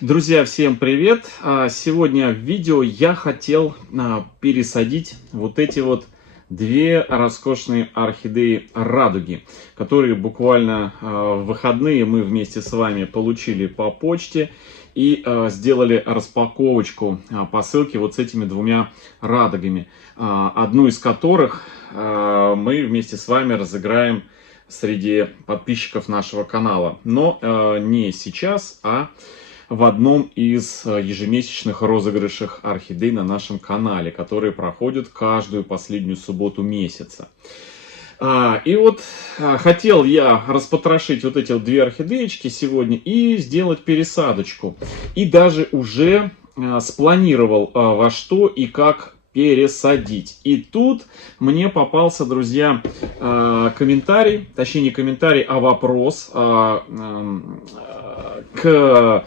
Друзья, всем привет! Сегодня в видео я хотел пересадить вот эти вот две роскошные орхидеи радуги, которые буквально в выходные мы вместе с вами получили по почте и сделали распаковочку посылки вот с этими двумя радугами, одну из которых мы вместе с вами разыграем среди подписчиков нашего канала, но не сейчас, а в одном из ежемесячных розыгрышей орхидей на нашем канале, которые проходят каждую последнюю субботу месяца. И вот хотел я распотрошить вот эти вот две орхидеечки сегодня и сделать пересадочку. И даже уже спланировал, во что и как пересадить. И тут мне попался, друзья, комментарий, точнее не комментарий, а вопрос к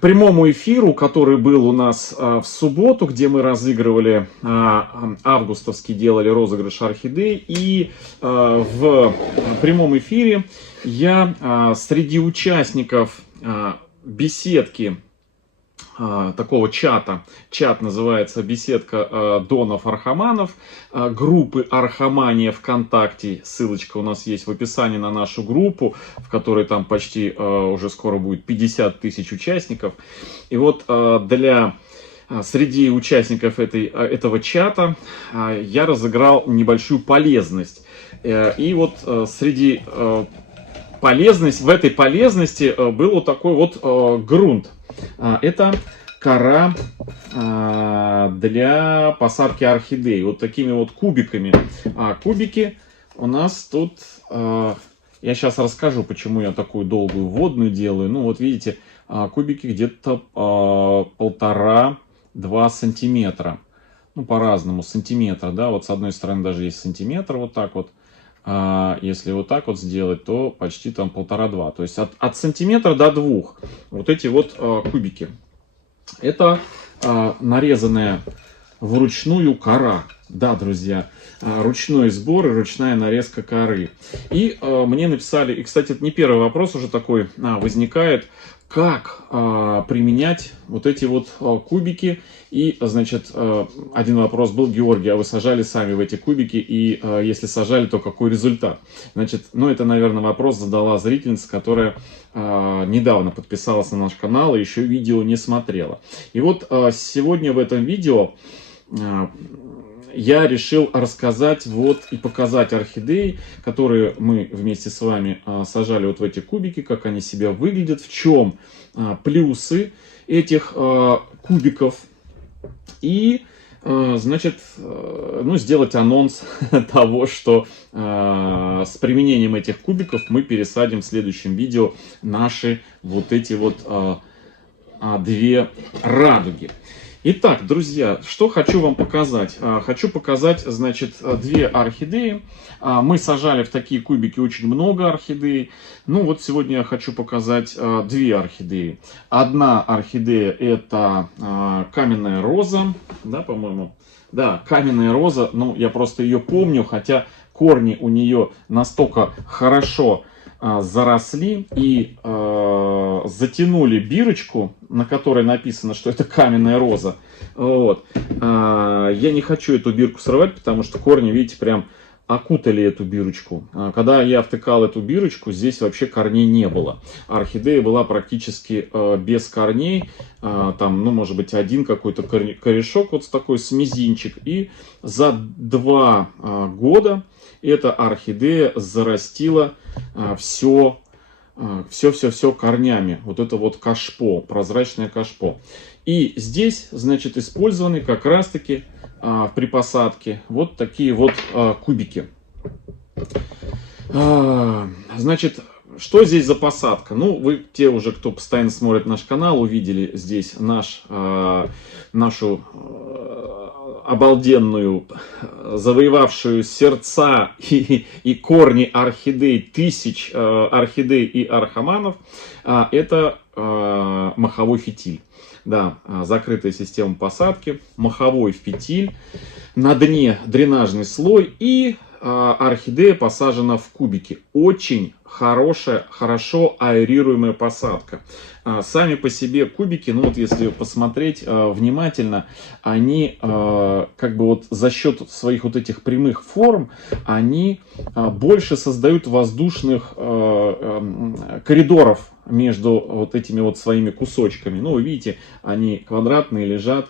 прямому эфиру, который был у нас в субботу, где мы разыгрывали августовский, делали розыгрыш орхидей. И в прямом эфире я среди участников беседки, такого чата, чат называется «Беседка Донов-Архаманов», группы Архамания ВКонтакте, ссылочка у нас есть в описании на нашу группу, в которой там почти уже скоро будет 50 тысяч участников. И вот среди участников этого чата я разыграл небольшую полезность. И вот среди в этой полезности был вот такой вот грунт. Это кора для посадки орхидей. Вот такими вот кубиками. Кубики у нас тут... Я сейчас расскажу, почему я такую долгую вводную делаю. Ну вот видите, кубики где-то 1,5-2 сантиметра. Ну по-разному, сантиметра, да. Вот с одной стороны даже есть сантиметр, вот так вот. Если вот так вот сделать, то почти там 1,5-2. То есть от сантиметра до 2 вот эти вот кубики. Это нарезанная вручную кора. Да, друзья, ручной сбор и ручная нарезка коры. И мне написали, и, кстати, это не первый вопрос уже такой возникает, как применять вот эти вот кубики. И, значит, один вопрос был: Георгий, а вы сажали сами в эти кубики? И если сажали, то какой результат? Значит, ну это, наверное, вопрос задала зрительница, которая недавно подписалась на наш канал и еще видео не смотрела. И вот сегодня в этом видео я решил рассказать вот и показать орхидеи, которые мы вместе с вами сажали вот в эти кубики, как они себя выглядят, в чем плюсы этих кубиков. И, значит, ну, сделать анонс того, что с применением этих кубиков мы пересадим в следующем видео наши вот эти вот две радуги. Итак, друзья, что хочу вам показать? Хочу показать, значит, две орхидеи. Мы сажали в такие кубики очень много орхидей. Ну вот сегодня я хочу показать две орхидеи. Одна орхидея это каменная роза, да, по-моему. Да, каменная роза, ну я просто ее помню, хотя корни у нее настолько хорошо заросли и затянули бирочку, на которой написано, что это каменная роза. Вот. Я не хочу эту бирку срывать, потому что корни, видите, прям окутали эту бирочку. Когда я втыкал эту бирочку, здесь вообще корней не было. Орхидея была практически без корней. Там, ну, может быть, один какой-то корешок, вот такой с мизинчик. И за 2 года эта орхидея зарастила все корнями. Вот это вот кашпо, прозрачное кашпо. И здесь, значит, использованы как раз-таки при посадке вот такие вот кубики. Значит, что здесь за посадка? Ну, вы, те уже, кто постоянно смотрит наш канал, увидели здесь нашу обалденную, завоевавшую сердца и корни орхидей, тысяч орхидей и архаманов. Это маховой фитиль. Да, закрытая система посадки, маховой фитиль, на дне дренажный слой и орхидея посажена в кубики. Очень хорошая, хорошо аэрируемая посадка. Сами по себе кубики, ну вот если посмотреть внимательно, они как бы вот за счет своих вот этих прямых форм, они больше создают воздушных коридоров между вот этими вот своими кусочками. Ну, вы видите, они квадратные лежат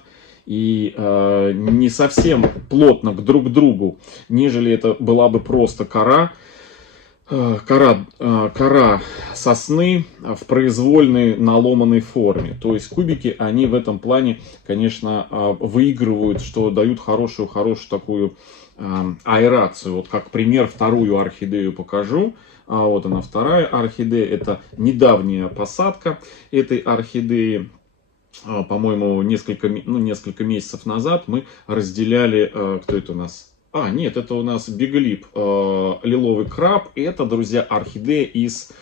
и не совсем плотно друг к другу, нежели это была бы просто кора сосны в произвольной наломанной форме. То есть кубики, они в этом плане, конечно, выигрывают, что дают хорошую такую аэрацию. Вот как пример, вторую орхидею покажу. Вот она, вторая орхидея. Это недавняя посадка этой орхидеи. По-моему, несколько месяцев назад мы разделяли, кто это у нас? Нет, это у нас биглип, лиловый краб. Это, друзья, орхидея из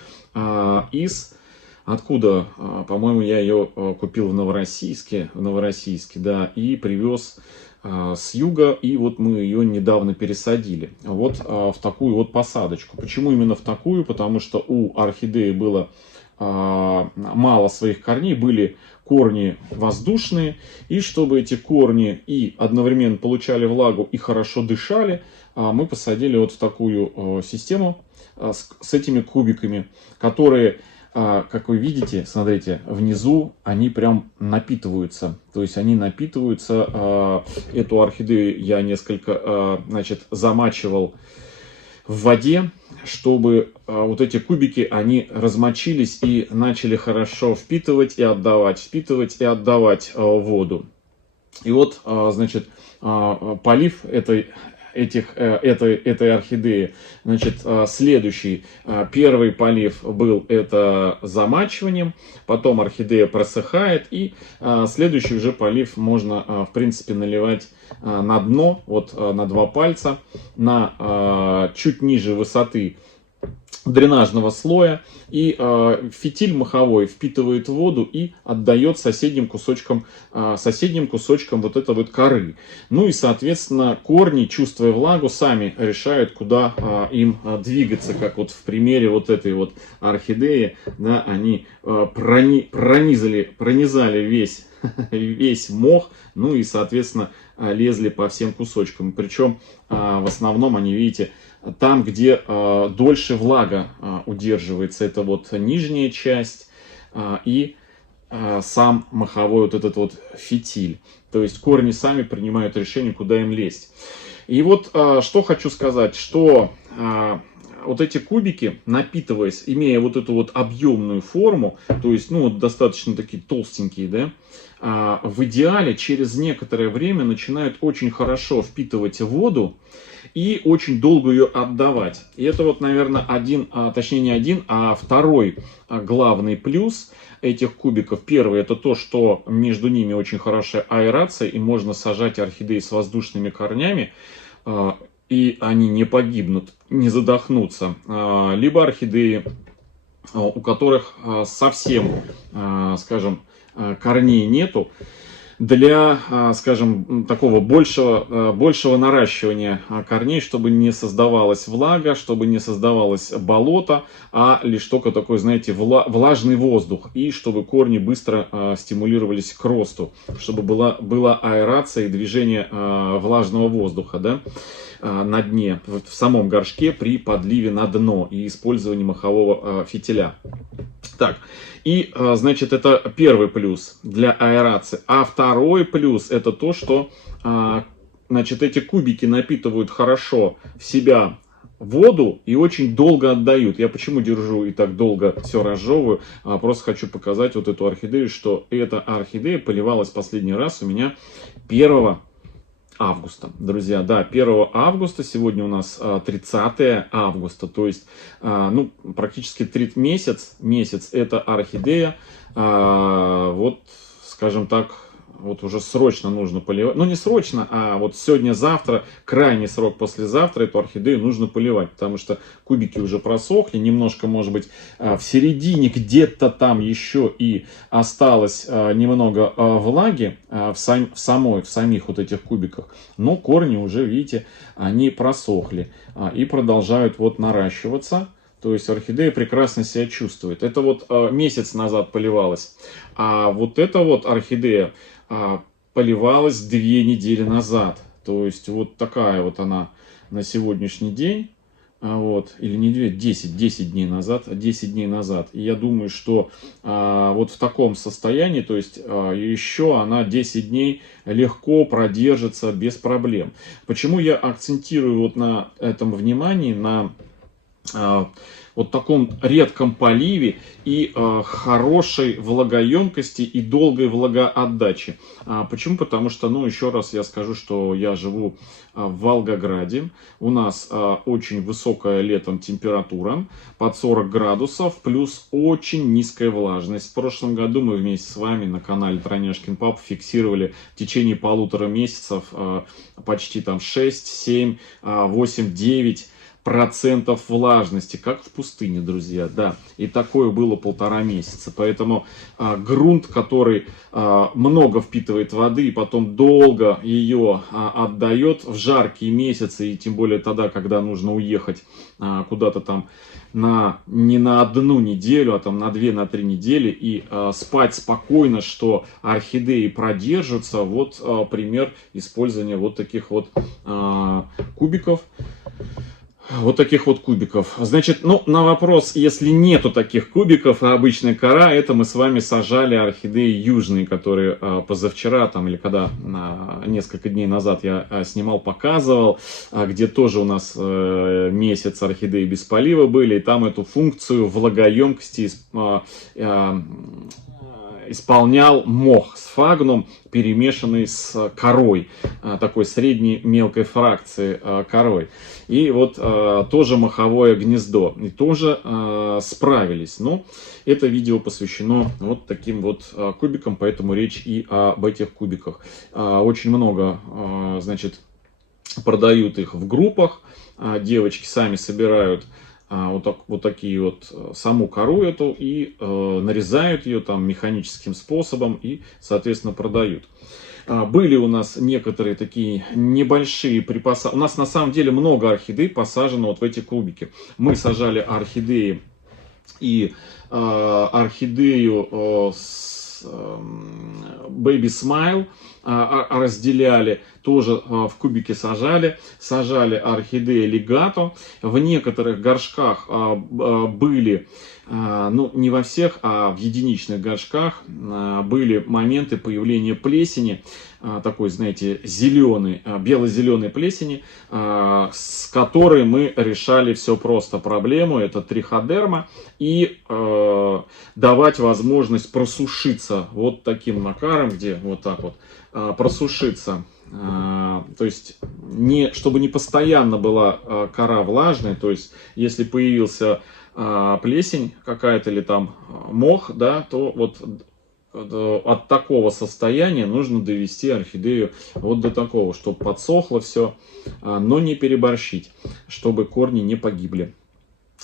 откуда? По-моему, я ее купил в Новороссийске, да, и привез с юга, и вот мы ее недавно пересадили. Вот в такую вот посадочку. Почему именно в такую? Потому что у орхидеи было мало своих корней, были корни воздушные, и чтобы эти корни и одновременно получали влагу и хорошо дышали, мы посадили вот в такую систему с этими кубиками, которые, как вы видите, смотрите, внизу они прям напитываются. То есть они напитываются. Эту орхидею я несколько, замачивал в воде, чтобы вот эти кубики, они размочились и начали хорошо впитывать и отдавать воду. И вот, полив этой орхидеи, следующий, первый полив был это замачиванием, потом орхидея просыхает, и следующий уже полив можно, в принципе, наливать на дно, вот на 2 пальца, на чуть ниже высоты дренажного слоя, и фитиль маховой впитывает воду и отдает соседним кусочкам вот этой вот коры. Ну и, соответственно, корни, чувствуя влагу, сами решают, куда им двигаться, как вот в примере вот этой вот орхидеи, да, они пронизали весь мох, ну и, соответственно, лезли по всем кусочкам. Причем в основном они, видите, там, где дольше влага удерживается, это вот нижняя часть и сам маховой вот этот вот фитиль. То есть корни сами принимают решение, куда им лезть. И вот что хочу сказать, что вот эти кубики, напитываясь, имея вот эту вот объемную форму, то есть, ну, вот достаточно такие толстенькие, да, в идеале через некоторое время начинают очень хорошо впитывать воду и очень долго ее отдавать. И это вот, наверное, второй главный плюс этих кубиков. Первый — это то, что между ними очень хорошая аэрация, и можно сажать орхидеи с воздушными корнями, и они не погибнут, не задохнутся. Либо орхидеи, у которых совсем, скажем, корней нету, для, скажем, такого большего наращивания корней, чтобы не создавалась влага, чтобы не создавалось болото, а лишь только такой, знаете, влажный воздух, и чтобы корни быстро стимулировались к росту, чтобы была аэрация и движение влажного воздуха, да, на дне, в самом горшке при подливе на дно и использовании махового фитиля. Так, и, значит, это первый плюс для аэрации. А второй плюс — это то, что, значит, эти кубики напитывают хорошо в себя воду и очень долго отдают. Я почему держу и так долго все разжевываю? Просто хочу показать вот эту орхидею, что эта орхидея поливалась последний раз у меня 1 августа, друзья, да, 1 августа, сегодня у нас 30 августа, то есть, ну, практически месяц эта орхидея, вот, скажем так, вот уже срочно нужно поливать. Ну, не срочно, а вот сегодня-завтра, крайний срок послезавтра эту орхидею нужно поливать, потому что кубики уже просохли, немножко, может быть, в середине где-то там еще и осталось немного влаги в самих вот этих кубиках, но корни уже, видите, они просохли и продолжают вот наращиваться. То есть орхидея прекрасно себя чувствует. Это вот месяц назад поливалась. А вот эта вот орхидея поливалась 2 недели назад. То есть вот такая вот она на сегодняшний день. Вот, или не 2, 10 дней назад, 10 дней назад. И я думаю, что вот в таком состоянии, то есть еще она 10 дней легко продержится без проблем. Почему я акцентирую вот на этом внимании, на вот таком редком поливе и хорошей влагоемкости и долгой влагоотдаче. Почему? Потому что, ну, еще раз я скажу, что я живу в Волгограде. У нас очень высокая летом температура, под 40 градусов, плюс очень низкая влажность. В прошлом году мы вместе с вами на канале Троняшкин Папа фиксировали в течение 1,5 месяцев почти там 6, 7, 8, 9% влажности, как в пустыне, друзья, да, и такое было 1,5 месяца, поэтому грунт, который много впитывает воды и потом долго ее отдает в жаркие месяцы, и тем более тогда, когда нужно уехать куда-то там не на 1 неделю, а там на 2, на 3 недели и спать спокойно, что орхидеи продержатся, вот пример использования вот таких вот кубиков. Вот таких вот кубиков. Значит, ну, на вопрос, если нету таких кубиков, а обычная кора, это мы с вами сажали орхидеи южные, которые позавчера, там, или когда несколько дней назад я снимал, показывал, где тоже у нас месяц орхидеи без полива были, и там эту функцию влагоемкости исполнял мох сфагнум, перемешанный с корой, такой средней мелкой фракции корой. И вот тоже моховое гнездо. И тоже справились. Но это видео посвящено вот таким вот кубикам, поэтому речь и об этих кубиках. Очень много, значит, продают их в группах. Девочки сами собирают вот такие вот саму кору эту и нарезают ее там механическим способом и, соответственно, продают. Были у нас некоторые такие небольшие припасы. У нас на самом деле много орхидей посажено вот в эти кубики. Мы сажали орхидеи и орхидею с Baby Smile разделяли, тоже в кубике сажали орхидеи Legato. В некоторых горшках были, ну не во всех, а в единичных горшках были моменты появления плесени, такой, знаете, зеленый, бело-зеленой плесени, с которой мы решали все просто проблему, это триходерма, и давать возможность просушиться вот таким макаром, где вот так вот просушиться, то есть чтобы не постоянно была кора влажной, то есть если появился плесень какая-то или там мох, да, то вот от такого состояния нужно довести орхидею вот до такого, чтобы подсохло все, но не переборщить, чтобы корни не погибли.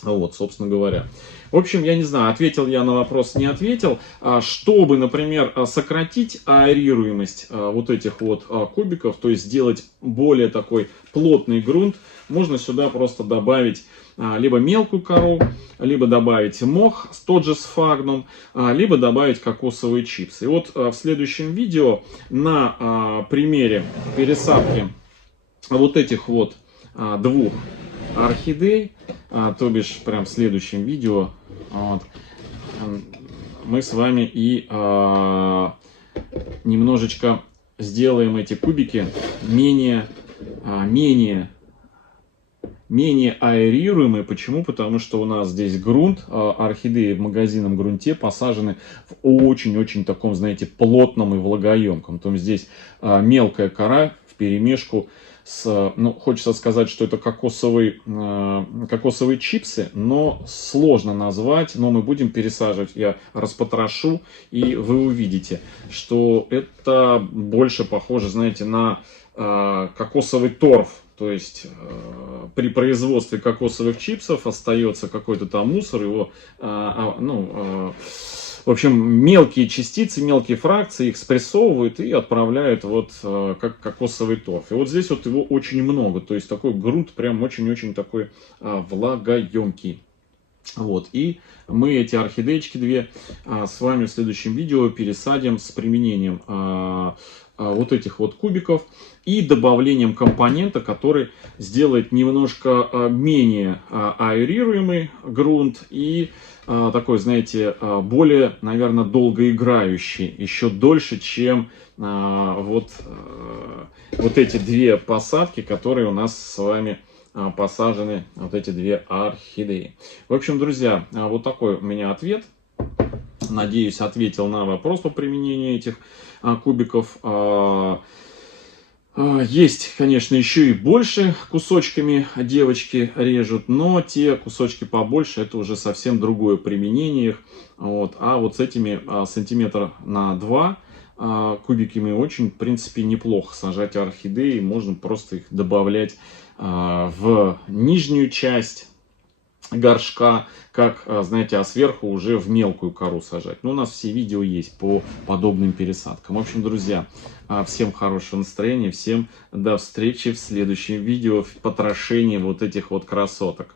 Вот, собственно говоря. В общем, я не знаю, ответил я на вопрос, не ответил. Чтобы, например, сократить аэрируемость вот этих вот кубиков, то есть сделать более такой плотный грунт, можно сюда просто добавить либо мелкую кору, либо добавить мох, тот же сфагнум, либо добавить кокосовые чипсы. И вот в следующем видео на примере пересадки вот этих вот 2 орхидей, то бишь прям в следующем видео вот, мы с вами и немножечко сделаем эти кубики менее аэрируемые. Почему? Потому что у нас здесь грунт, орхидеи в магазинном грунте посажены в очень-очень таком, знаете, плотном и влагоемком. То есть здесь мелкая кора вперемешку ну, хочется сказать, что это кокосовые чипсы, но сложно назвать, но мы будем пересаживать, я распотрошу, и вы увидите, что это больше похоже, знаете, на кокосовый торф. То есть при производстве кокосовых чипсов остается какой-то там мусор, его, в общем, мелкие частицы, мелкие фракции их спрессовывают и отправляют вот как кокосовый торф. И вот здесь вот его очень много, то есть такой грунт прям очень-очень такой влагоемкий. Вот, и мы эти орхидеечки две с вами в следующем видео пересадим с применением вот этих вот кубиков и добавлением компонента, который сделает немножко менее аэрируемый грунт и такой, знаете, более, наверное, долгоиграющий, еще дольше, чем вот эти две посадки, которые у нас с вами посажены, вот эти две орхидеи. В общем, друзья, вот такой у меня ответ. Надеюсь, ответил на вопрос по применению этих кубиков. Есть, конечно, еще и больше кусочками девочки режут, но те кусочки побольше, это уже совсем другое применение их. Вот. А вот с этими сантиметра на 2 кубиками очень, в принципе, неплохо сажать орхидеи. Можно просто их добавлять в нижнюю часть горшка, как, знаете, а сверху уже в мелкую кору сажать. Но у нас все видео есть по подобным пересадкам. В общем, друзья, всем хорошего настроения, всем до встречи в следующем видео в потрошении вот этих вот красоток.